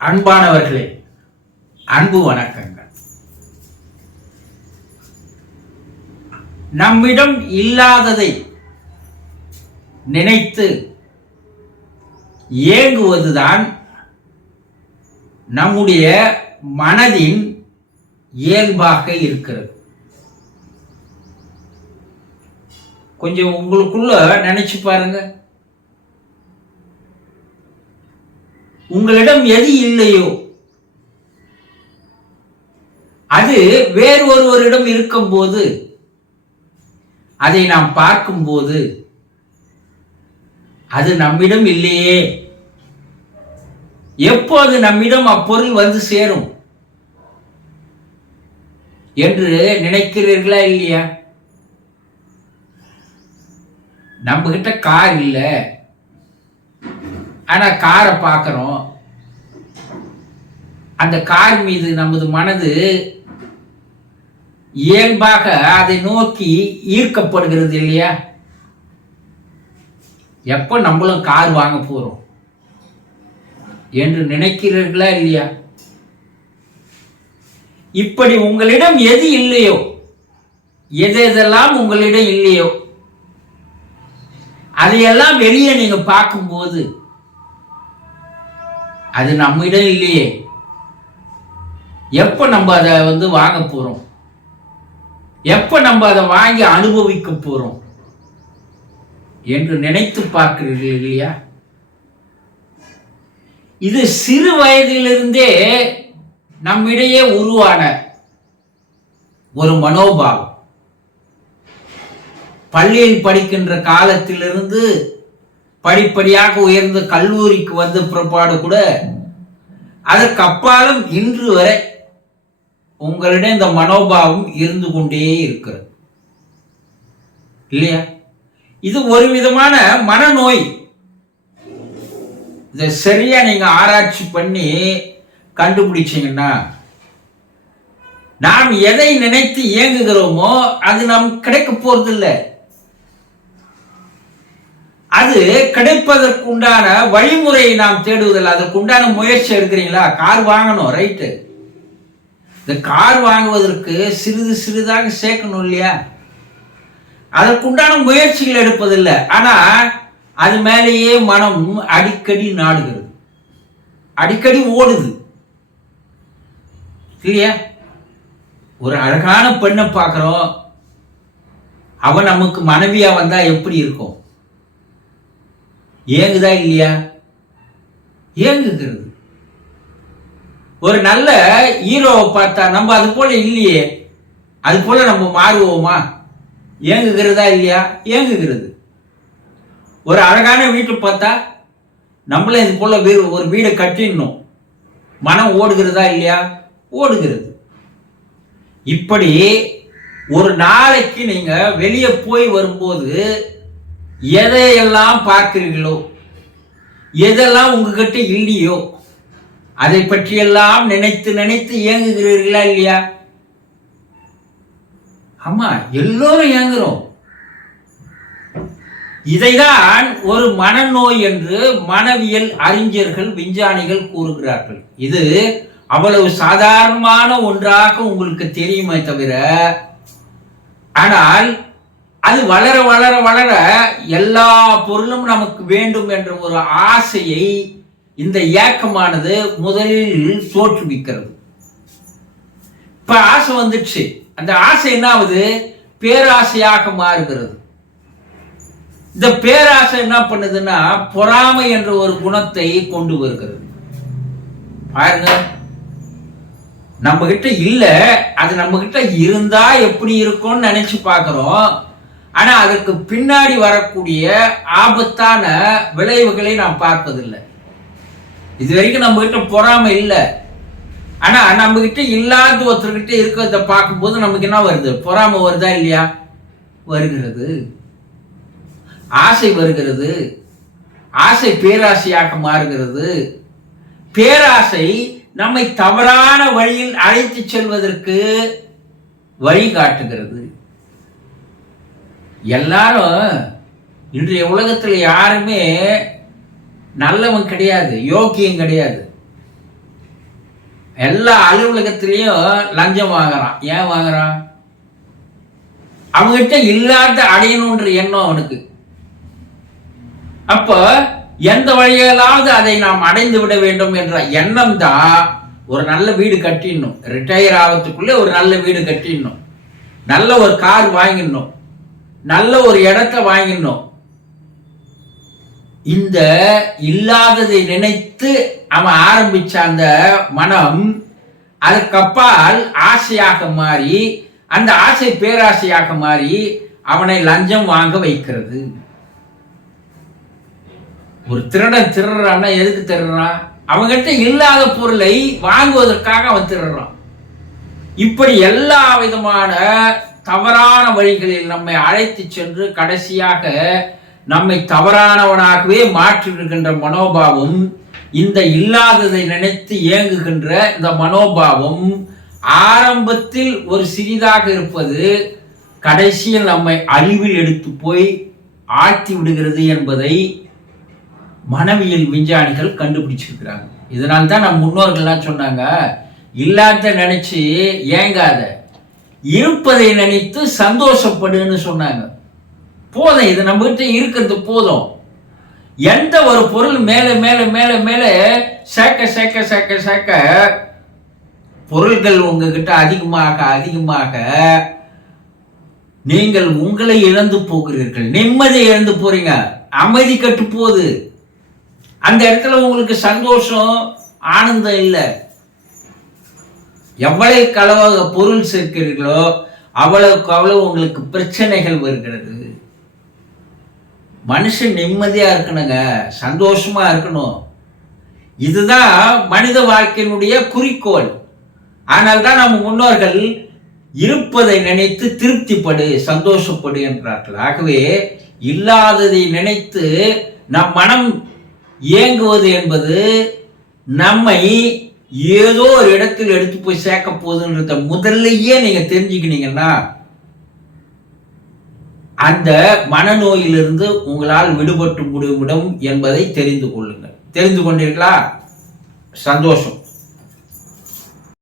அன்பானவர்களே, அன்பு வணக்கங்கள். நம்மிடம் இல்லாததை நினைத்து ஏங்குவதுதான் நம்முடைய மனதின் இயல்பாக இருக்கிறது. கொஞ்சம் உங்களுக்குள்ள நினைச்சு பாருங்க. உங்களிடம் எது இல்லையோ அது வேறு ஒருவரிடம் இருக்கும்போது அதை நாம் பார்க்கும்போது அது நம்மிடம் இல்லையே, எப்போது நம்மிடம் அப்பொருள் வந்து சேரும் என்று நினைக்கிறீர்களா இல்லையா? நம்ம கிட்ட கார் இல்லை, ஆனா காரை பார்க்கிறோம். அந்த கார் மீது நமது மனது இயல்பாக அதை நோக்கி ஈர்க்கப்படுகிறது இல்லையா? எப்போ நம்மளும் கார் வாங்க போறோம் என்று நினைக்கிறீர்களா இல்லையா? இப்படி உங்களிடம் எது இல்லையோ, எதெல்லாம் உங்களிடம் இல்லையோ அதையெல்லாம் வெளியே நீங்க பார்க்கும்போது அது நம்மிடம் இல்லையே, எப்ப நம்ம அதை வாங்க போறோம், எப்ப நம்ம அதை வாங்கி அனுபவிக்க போறோம் என்று நினைத்து பார்க்கிறீர்கள் இல்லையா? இது சிறு வயதிலிருந்தே நம்மிடையே உருவான ஒரு மனோபாவம். பள்ளியில் படிக்கின்ற காலத்திலிருந்து படிப்படியாக உயர்ந்த கல்லூரிக்கு வந்த பிற்பாடு கூட அதற்கு அப்பாலும் இன்று வரை உங்களிடம் இந்த மனோபாவம் இருந்து கொண்டே இருக்கிறது இல்லையா? இது ஒரு விதமான மனநோய். இதை சரியா நீங்க ஆராய்ச்சி பண்ணி கண்டுபிடிச்சீங்கன்னா, நாம் எதை நினைத்து இயங்குகிறோமோ அது நமக்கு கிடைக்க போறது இல்லை. அது கிடைப்பதற்கு உண்டான வழிமுறையை நாம் தேடுவதில்லை. அதற்கு உண்டான முயற்சி எடுக்கிறீங்களா? கார் வாங்கணும், ரைட்டு. இந்த கார் வாங்குவதற்கு சிறிது சிறிதாக சேர்க்கணும் இல்லையா? அதற்குண்டான முயற்சிகள் எடுப்பதில்லை. ஆனா அது மேலேயே மனம் அடிக்கடி நாடுகிறது, அடிக்கடி ஓடுது இல்லையா? ஒரு அழகான பெண்ணை பார்க்கிறோம், அவன் நமக்கு மனைவியா வந்தா எப்படி இருக்கும்? ஏங்குதா இல்லையா? ஏங்குகிறது. ஒரு நல்ல ஹீரோவை பார்த்தா நம்ம அது போல இல்லையே, அது போல நம்ம மாறுவோமா? ஏங்குகிறதா இல்லையா? ஏங்குகிறது. ஒரு அழகான வீட்டை பார்த்தா நம்மளே இது போல ஒரு வீடை கட்டிடணும், மனம் ஓடுகிறதா இல்லையா? ஓடுகிறது. இப்படி ஒரு நாளைக்கு நீங்க வெளியே போய் வரும்போது எதையெல்லாம் பார்க்கிறீர்களோ, எதெல்லாம் உங்ககிட்ட இல்லையோ அதை பற்றியெல்லாம் நினைத்து நினைத்து இயங்குகிறீர்களா இல்லையா? ஆமா, எல்லோரும் இயங்குறோம். இதைதான் ஒரு மனநோய் என்று மனவியல் அறிஞர்கள், விஞ்ஞானிகள் கூறுகிறார்கள். இது அவ்வளவு சாதாரணமான ஒன்றாக உங்களுக்கு தெரியுமே தவிர, ஆனால் அது வளர வளர வளர எல்லா பொருளும் நமக்கு வேண்டும் என்ற ஒரு ஆசையை இந்த ஏக்கமானது முதலில் தோற்றுவிக்கிறது. இப்ப ஆசை வந்துடுச்சு, அந்த ஆசை என்ன ஆகுது? பேராசையாக மாறுகிறது. இந்த பேராசை என்ன பண்ணுதுன்னா பொறாமை என்ற ஒரு குணத்தை கொண்டு வருகிறது. பாருங்க, நம்ம கிட்ட இல்ல, அது நம்ம கிட்ட இருந்தா எப்படி இருக்கும்னு நினைச்சு பார்க்கிறோம். ஆனா அதற்கு பின்னாடி வரக்கூடிய ஆபத்தான விளைவுகளை நாம் பார்ப்பதில்லை. இது வரைக்கும் நம்ம கிட்ட பொறாமை இல்லை, ஆனா நம்ம கிட்ட இல்லாத ஒருத்தர்கிட்ட இருக்கிறத பார்க்கும்போது நமக்கு என்ன வருது? பொறாமை வருதா இல்லையா? வருகிறது. ஆசை வருகிறது. ஆசை பேராசையாக மாறுகிறது. பேராசை நம்மை தவறான வழியில் அழைத்து செல்வதற்கு வழிகாட்டுகிறது. எல்லாரும் இன்றைய உலகத்தில் யாருமே நல்லவன் கிடையாது, யோக்கியம் கிடையாது. எல்லா அலுவலகத்திலையும் லஞ்சம் வாங்குறான். ஏன் வாங்குறான்? அவங்ககிட்ட இல்லாத அடையணுன்ற எண்ணம் அவனுக்கு. அப்ப எந்த வழியிலாவது அதை நாம் அடைந்து விட வேண்டும் என்ற எண்ணம் தான். ஒரு நல்ல வீடு கட்டிடணும், ரிட்டையர் ஆகிறதுக்குள்ளே ஒரு நல்ல வீடு கட்டிடணும், நல்ல ஒரு கார் வாங்கிடணும், நல்ல ஒரு இடத்தை வாங்கிடணும். இந்த இல்லாததை நினைத்து அவன் ஆரம்பிச்ச அந்த மனம் அதுக்கப்பால் ஆசையாக மாறி, அந்த ஆசை பேராசையாக மாறி அவனை லஞ்சம் வாங்க வைக்கிறது. ஒரு திருடன் திருடுறான்னா எதுக்கு திருடுறான்? அவங்ககிட்ட இல்லாத பொருளை வாங்குவதற்காக அவன் திருடுறான். இப்படி எல்லா விதமான தவறான வழிகளில் நம்மை அழைத்து சென்று கடைசியாக நம்மை தவறானவனாகவே மாற்றிவிடுகின்ற மனோபாவம், இந்த இல்லாததை நினைத்து ஏங்குகின்ற இந்த மனோபாவம் ஆரம்பத்தில் ஒரு சிறிதாக இருப்பது கடைசியில் நம்மை அழிவில் எடுத்து போய் ஆழ்த்தி விடுகிறது என்பதை மனவியல் விஞ்ஞானிகள் கண்டுபிடிச்சிருக்கிறாங்க. இதனால தான் நம் முன்னோர்கள்லாம் சொன்னாங்க, இல்லாத நினைச்சு ஏங்காத, இருப்பதை நினைத்து சந்தோஷப்படுன்னு சொன்னாங்க. போதும், இது நம்ம கிட்ட இருக்கிறது போதும். எந்த ஒரு பொருள் மேல மேல மேல மேல சேர்க்க சேர்க்க சேர்க்க சேர்க்க பொருள்கள் உங்ககிட்ட அதிகமாக அதிகமாக நீங்கள் உங்களை இழந்து போகிறீர்கள், நிம்மதி இழந்து போறீங்க, அமைதி கட்டு போகுது. அந்த இடத்துல உங்களுக்கு சந்தோஷம் ஆனந்தம் இல்லை. எவ்வளவு அளவாக பொருள் சேர்க்கிறீர்களோ அவ்வளவுக்கு அவ்வளவு உங்களுக்கு பிரச்சனைகள் வருகிறது. மனுஷன் நிம்மதியா இருக்கணுங்க, சந்தோஷமா இருக்கணும். இதுதான் மனித வாழ்க்கையினுடைய குறிக்கோள். ஆனால் தான் நம்ம முன்னோர்கள் இருப்பதை நினைத்து திருப்திப்படு, சந்தோஷப்படு என்றார்கள். ஆகவே இல்லாததை நினைத்து நம் மனம் இயங்குவது என்பது நம்மை ஏதோ ஒரு இடத்தில் எடுத்து போய் சேர்க்க போகுதுன்றத முதல்லையே நீங்க தெரிஞ்சுக்கினீங்கன்னா அந்த மனநோயிலிருந்து உங்களால் விடுபட்டு முடிவிடும் என்பதை தெரிந்து கொள்ளுங்கள். தெரிந்து கொண்டீர்களா? சந்தோஷம்.